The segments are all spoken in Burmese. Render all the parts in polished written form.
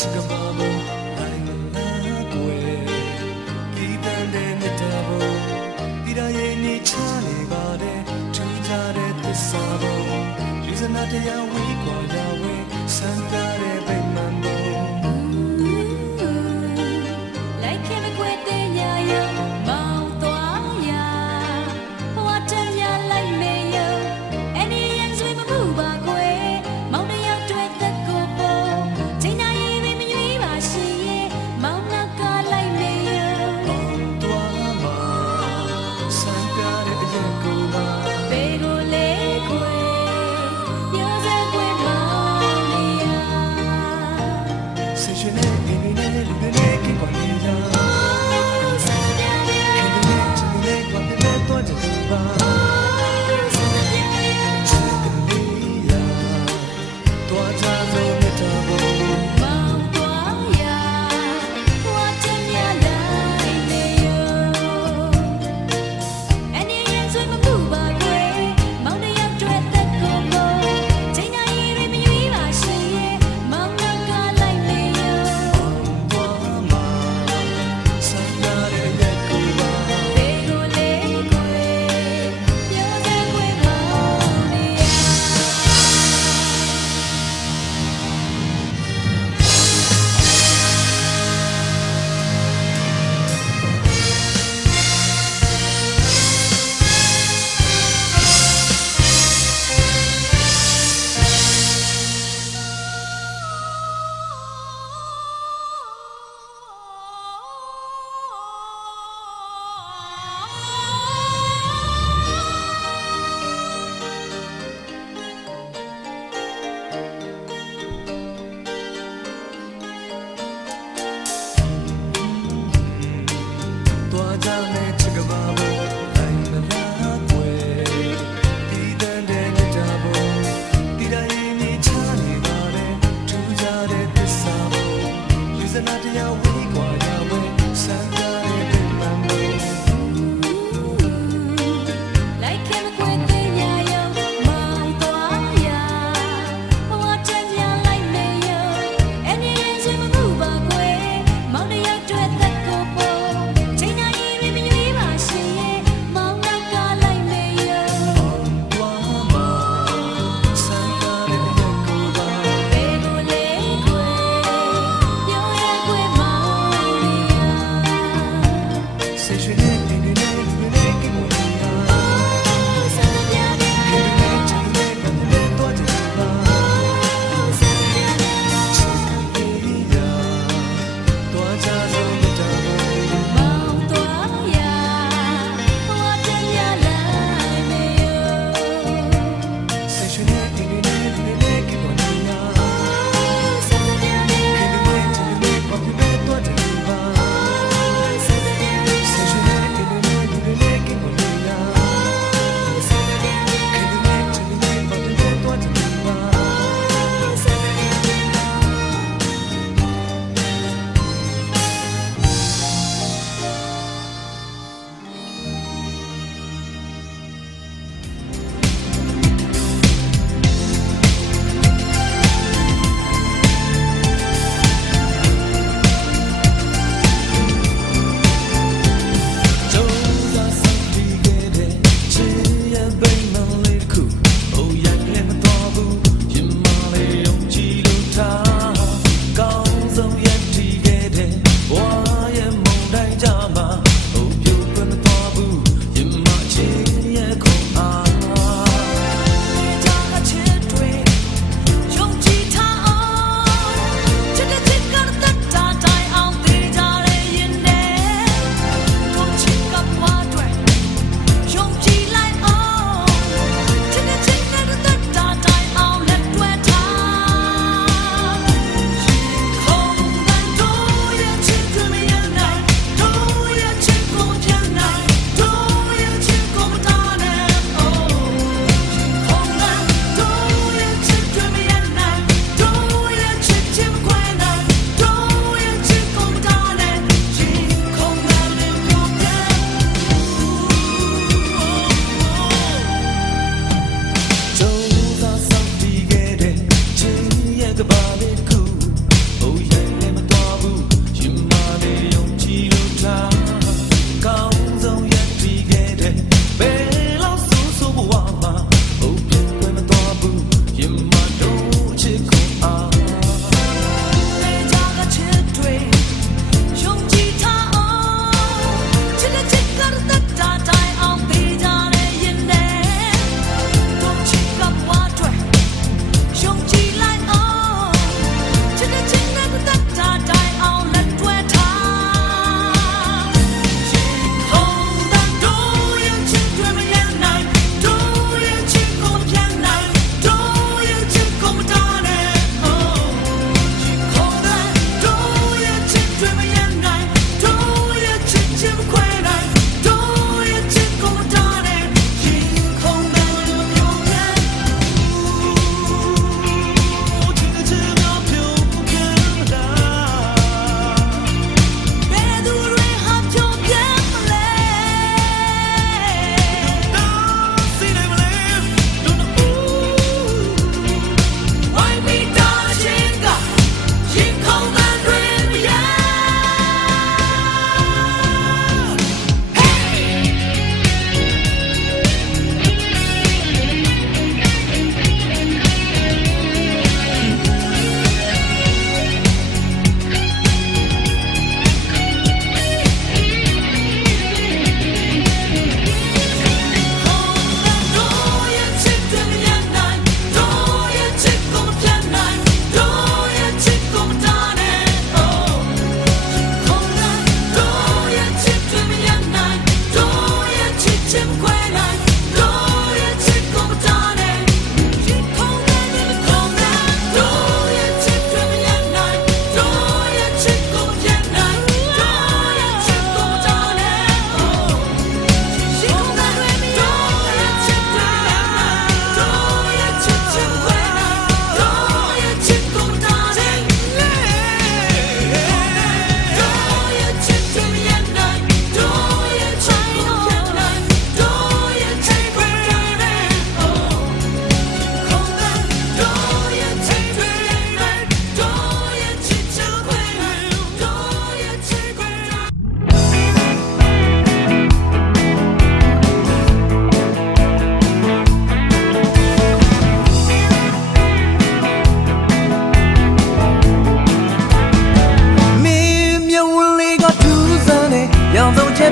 ။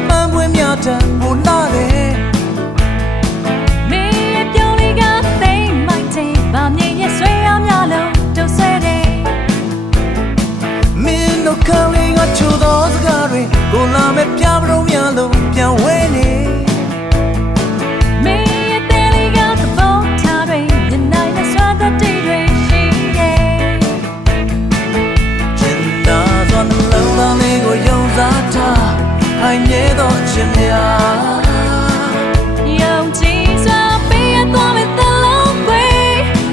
ပန်းပွင့်များတဲ့ဘူလာတယ်မင်းရဲ့ပြုံးလေးကသိမ့်မိုက်တဲ့ဗာမြင်ရဲ့ဆွဲရများလို့တုတ်ဆွဲတယ်မင်းတို့ကလေးကချိုးသောစကားတွေကိုလာမဲ့ပြပရုံများလို့ပြန်ဝဲနေမင်းရဲ့တဲလေးကသဘောထားတွေညနိုင်နဲ့ဆွမ်းတဲ့တိတ်တွေရှိတယ်ကျင်နာသောနှလုံးသားလေးကိုယုံစားထားခိုင်မြဲသောအခြင်းများယုံကြည်စွာပေးရသွားမယ့်တလုံးခွေ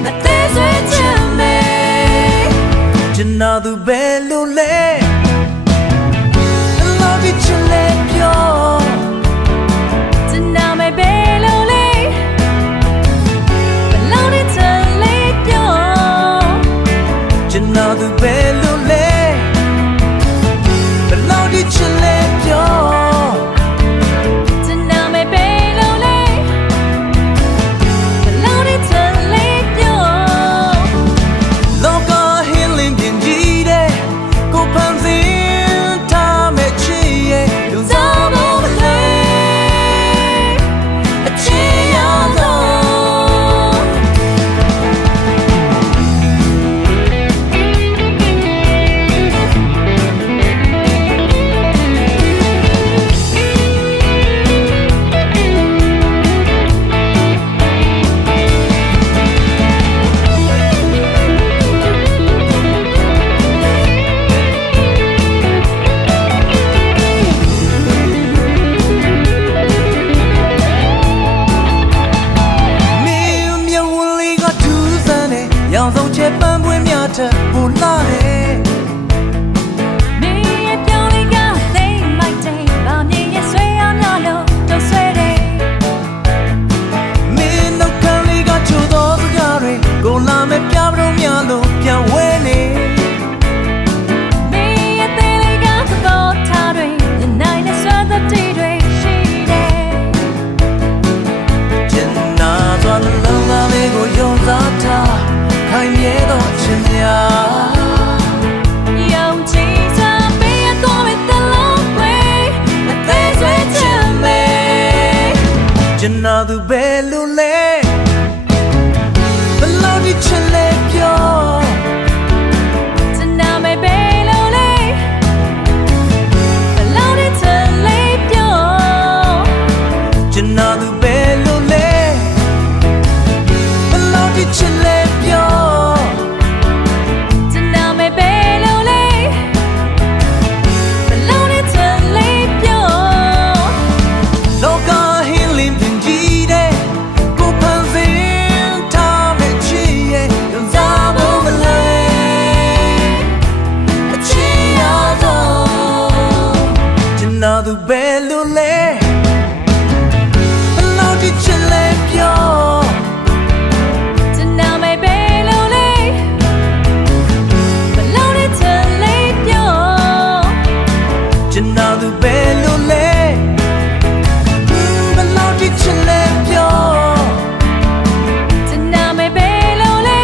အသေးဆွေးချင်မေကျင်နာသူပဲလို့လဲLove you to let go Tonight my belly Belong it to let go Tonight the belly Belong it to let go Tonight my belly Belong it to let go Loka healing bin jide Ko panziရောင်စုံချေပန်းပွင့်များတဲ့ဘူလာတယ်မင်းရဲ့ပြုံးလေးကသိမ့်မိုက်တဲ့ဗာမြင်ရဲ့ဆွဲရများလို့တုတ်ဆွဲတယ်မင်းတို့ကလေးကချိုးသောစကားတွေကိုလာမဲ့ပြပရုံများလို့ပြန်ဝဲနေမင်းရဲ့တဲလေးကသဘောထားတွေညနိုင်နဲ့ဆွမ်းတဲ့တိတ်တွေရှိတယ်ကျင်နာသောနှလုံးသားလေးကိုယုံစားထားခိုင်မြဲသောအခြင်းများယုံကြည်စွာပေးရသွားမယ့်တလုံးခွေအသေးဆွေးချင်မေကျင်နာသူပဲလို့လဲဘလို့ဒီချင်လဲပြောTonight my belly Belong it to let go ကျင်နာသူပဲလို့လဲဘလို့ဒီချင်လဲပြောသူပဲလို့လဲဘလို့ဒီချင်လဲပြော Tonight my belly Belong it to let go ကျင်နာသူပဲလို့လဲဘလို့ဒီချင်လဲပြော Tonight my belly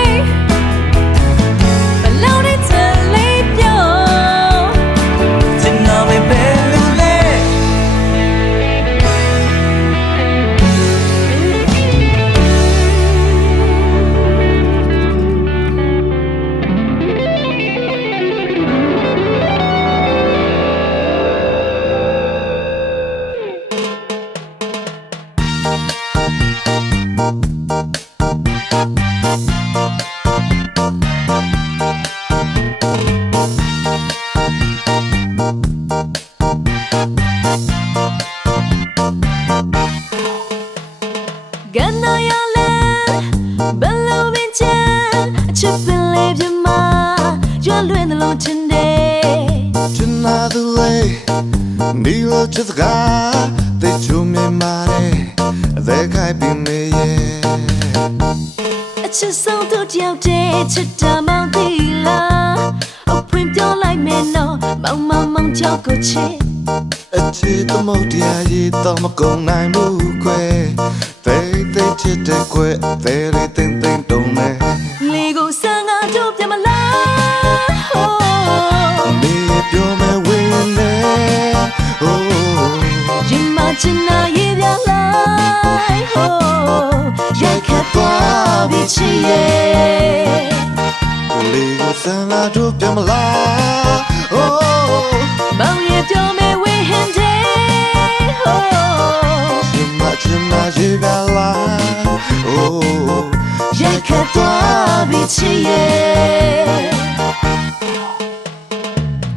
Belong it to let go ကျင်နာပဲGana ya le Bello vincen Chipin le bima Yo luen de long chinde China the lay Nilo chizga They chew me mare They kai be me ye A chisong to tiao de Chita mang di la A prim don't like me no Mang mang mang chao ko che A chi to mo dia yi to ma kong nai mu kwe They chit de kwe They ting ting dong ne Ligo sang a do pya ma la Me pyo me win ne Oh ချင်တာရေးပြလိုက်ဟိုရိုက်ခတ်သွားပြီချစ်ရဲ့ လေကိုစံလာတို့ပြန်မလား oh မောင်ရဲ့ပြောမယ်ဝေဟင်တဲ့ဟိုချင်မရေးပြလား oh ရိုက်ခတ်သွားပြီချစ်ရဲ့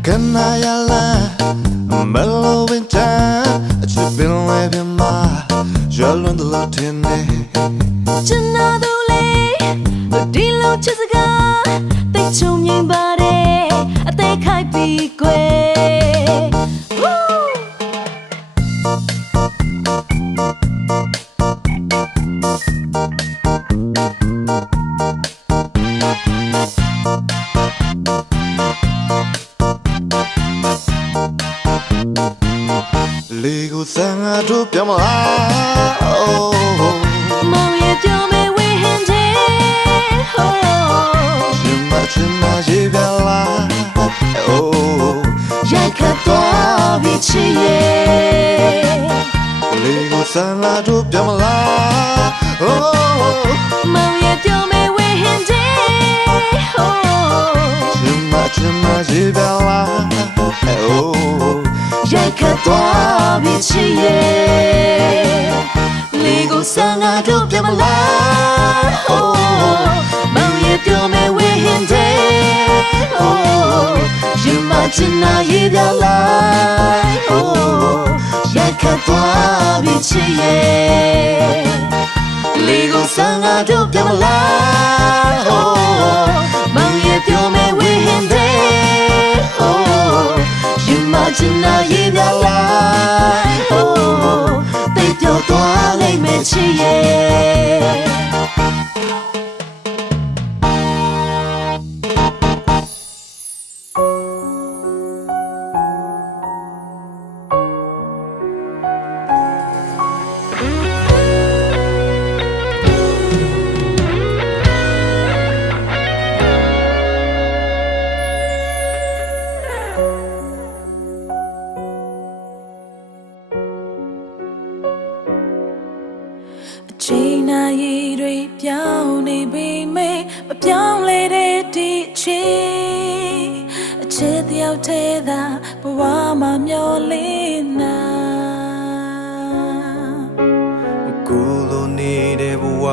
Can I allow mellow in time? You've been living my you're on the lot in it. ချင်နာသူလေးဒီလိုချစ်စကားတိတ်ချုံငိမ့်ပါတယ်အသေးခိုက်ပြီးကွယ်Lego sanga do pyamala oh မောင်ရဲ့ပြောမယ်ဝေဟင်တဲ့ဟို Chima jibala oh ရိုက်ခတ်သွားပြီချစ်ရဲ့ Lego sanga do pyamala oh မောင်ရဲ့ပြောမယ်ဝေဟင်တဲ့ဟို Chima jibala oh ရိုက်ခတ်သွားပြီချစ်ရဲ့ Lego ဆန်ငါတို့ပြမလား oh မောင်ရဲ့ပြောမယ်ဝေဟင်တဲ့ oh ရင်မချင်နာရေးပြလိုက် oh ရိုက်ခတ်သွားပြီချစ်ရဲ့ Lego ဆန်ငါတို့ပြမလား oh မောင်ရဲ့ပြောမယ်ဝေဟင်တဲ့ oh ရင်မချင်နာရေးပြလိုက် oh တိတ်ပြောသွားလိမ့်မယ်ချစ်ရဲ့ချိန်နာရီတွေပြောင်းနေပေမဲ့မပြောင်းလဲတဲ့ဒီချီအချစ်တယောက်တည်းသာဘဝမှာမျောလင်းနာ ကိုလိုနေတဲ့ဘဝ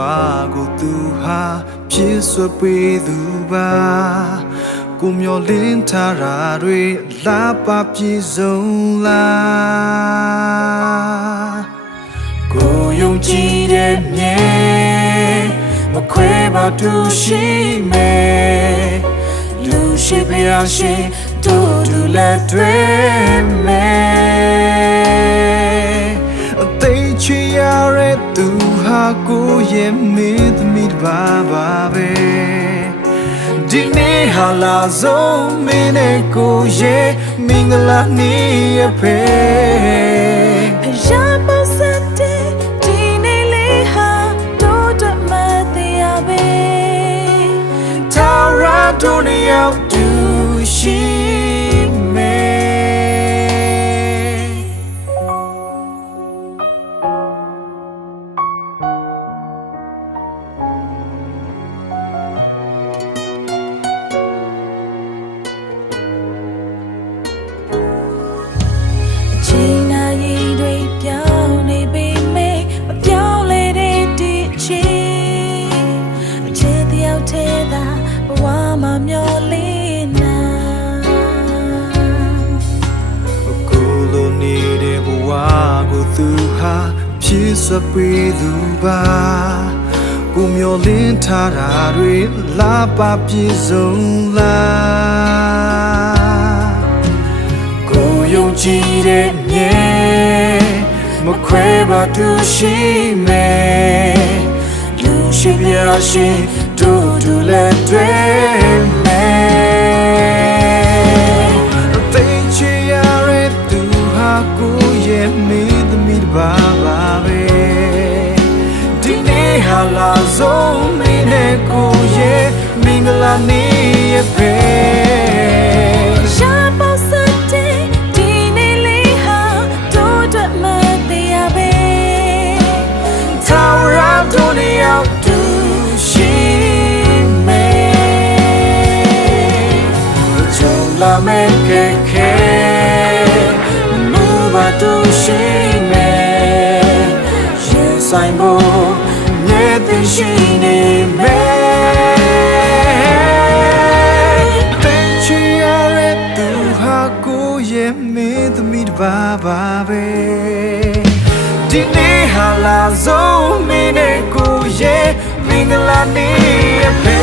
ကိုသူဟာဖြစ်ဆွပေးသူပါကိုမျောလင်းထားတာတွေလာပါပြေဆုံးလားကိုယုံကြည်တဲ့မြဲမခွဲပါတူရှိမယ်လူရှိပြရရှိတို့တူလက်တွေမယ်အသိချီရတဲ့သူဟာကိုရဲ့မေးသမီးတစ်ပါးပါပဲဒီနေ့ဟာလာဆုံးမင်းနဲ့ကိုရဲ့မင်္ဂလာနေ့ရဖေရပါစတဲ့ဒီနေ့လေးဟာတို့တမတရားပဲထာဝရတို့နှစ်ယောက်တူရှိမယ်ချိန်နာရီတွေပြောင်းနေပေမဲ့မပြောင်းလဲတဲ့ဒီချီအချစ်တယောက်တည်းသာဘဝမှာမျောလင်းနာ ကိုလိုနေတဲ့ဘဝကိုသူဟာဖြစ်ဆွပေးသူပါကိုမျောလင်းထားတာတွေလာပါပြေဆုံးလားကိုယုံကြည်တဲ့မြဲမခွဲပါတူရှိမယ်လူရှိပြရှိတို့တူလက်တွေမယ်သိချင်ရတဲ့သူဟာကိုရဲ့မေးသမီးတစ်ပါးပါပဲဒီနေ့ဟာလာဆုံးမင်းနဲ့ကိုရဲ့မင်္ဂလာနေ့ရပဲ ရပါစတဲ့ဒီနေ့လေးဟာတို့တမတရား ဆိုင်ဖို့မြဲသိရှိနေမယ်သိချင်ရတဲ့သူဟာကိုရဲ့မင်းသမီးတစ်ပါးပါပဲဒီနေ့ဟာလာဆုံးမင်းနဲ့ကိုရဲ့မင်္ဂလာနေ့အဖေ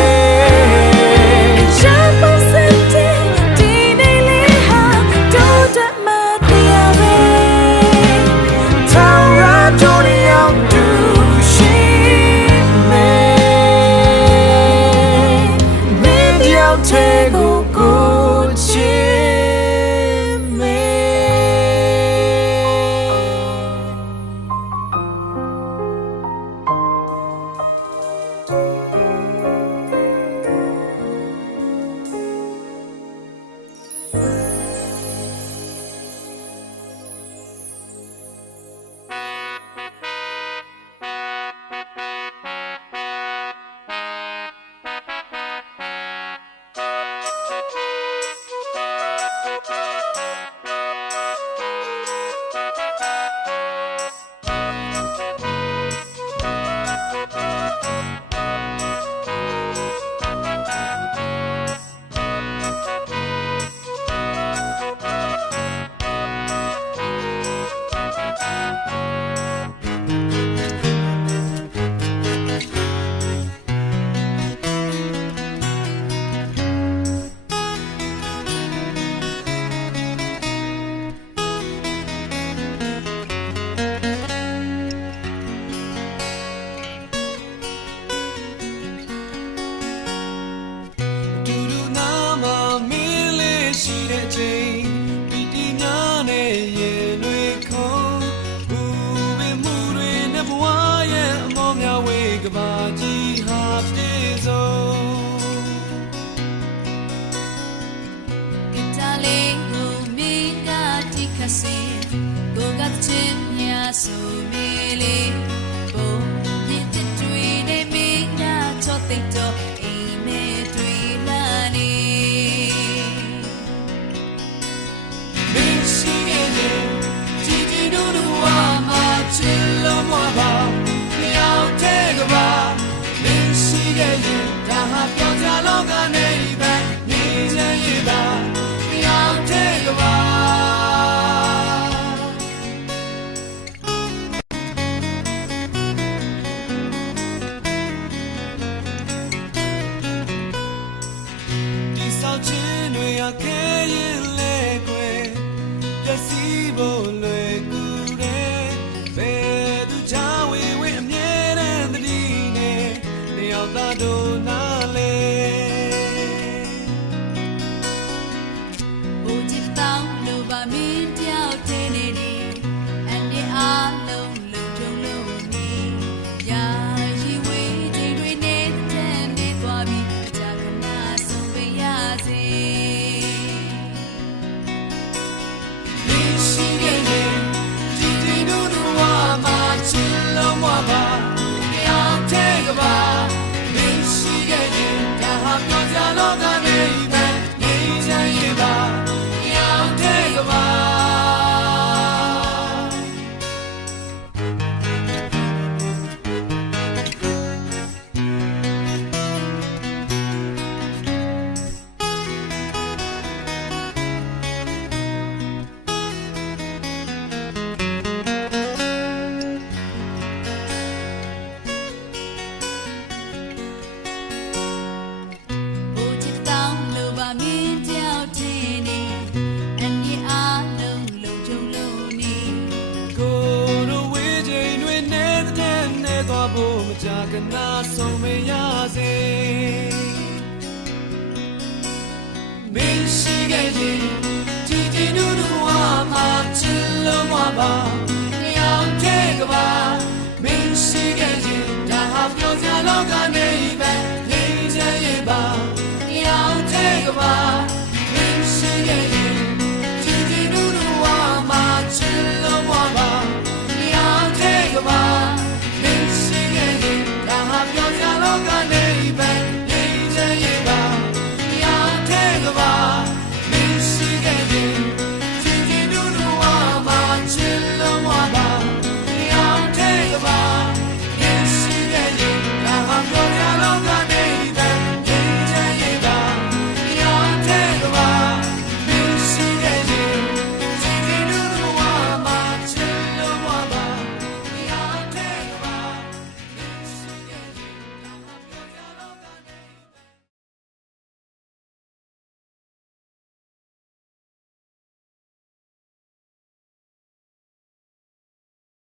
So really, oh, you did dream me now, talking to me, dreaming. Missing again, did you know the one my children were about? Me out take a ride, missing again, I have got a longer neighbor, needs a year, me out take a ride. Gonna so me yaze Michigan Titi Nunu wa ma chilo wa ba